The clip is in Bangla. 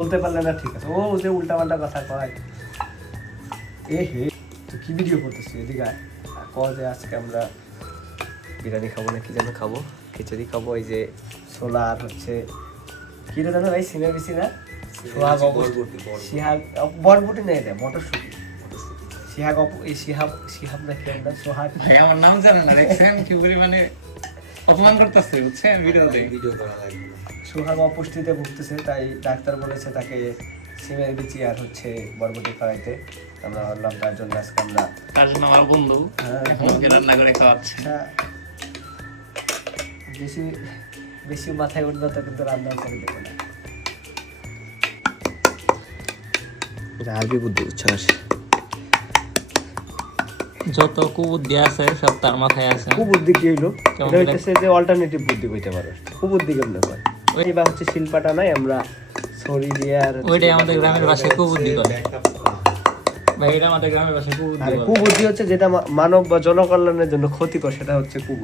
বলতে পারলে না ঠিক আছে, ও যে উল্টা পাল্টা কথা কয়। এ হে তো কি ভিডিও করতেছি, এদিকে যে আজকে আমরা বিরিয়ানি খাবো না কি যেন খাবো, খিচুড়ি খাবো। এই যে ছোলা আর হচ্ছে কি রে জানো ভাই, সিমে বেশি না সোহাগ সিহাগ বরবটি নেই রে, মটরশুঁটি সিহাগ এই সিহাব না কি আমরা সোহাগ ভাই আমার নাম জানে না, দেখছেন কি পরিমাণে অপমান করতেছে বুঝছেন ভিডিওতে। ভিডিও করা লাগবে না। সোহাগ অপুষ্টিতে ভুগতেছে, তাই ডাক্তার বলেছে তাকে সিমের বিচি আর হচ্ছে বরবটি খাওয়াইতে। আমরা ভাবলাম তার জন্য আজকে আমরা তার জন্য আমার বন্ধু এখন ওকে রান্না করে খাওয়াচ্ছে। বেশি বেশি মাথায় উঠবে তো কিন্তু রান্না করে দেবো না। এটা আরবি বুদ্ধি উচ্ছ্বাস, যত কুবুদ্ধি আছে সব তার মাথায় আছে। কুবুদ্ধি কি হইলো, এটা হইতেছে যে অল্টারনেটিভ বুদ্ধি কইতে পারো। কুবুদ্ধি কেমনে কয় ওই বা হচ্ছে শিলপাটা নাই, আমরা ছড়ি দিয়ে আর ওইটাই আমাদের গ্রামের ভাষায় কুবুদ্ধি করে ভাই, এটা আমাদের গ্রামের ভাষায় কুবুদ্ধি আর বলে। কুবুদ্ধি হচ্ছে যেটা মানব বা জনকল্যাণের জন্য ক্ষতিকর, সেটা হচ্ছে কুবুদ্ধি।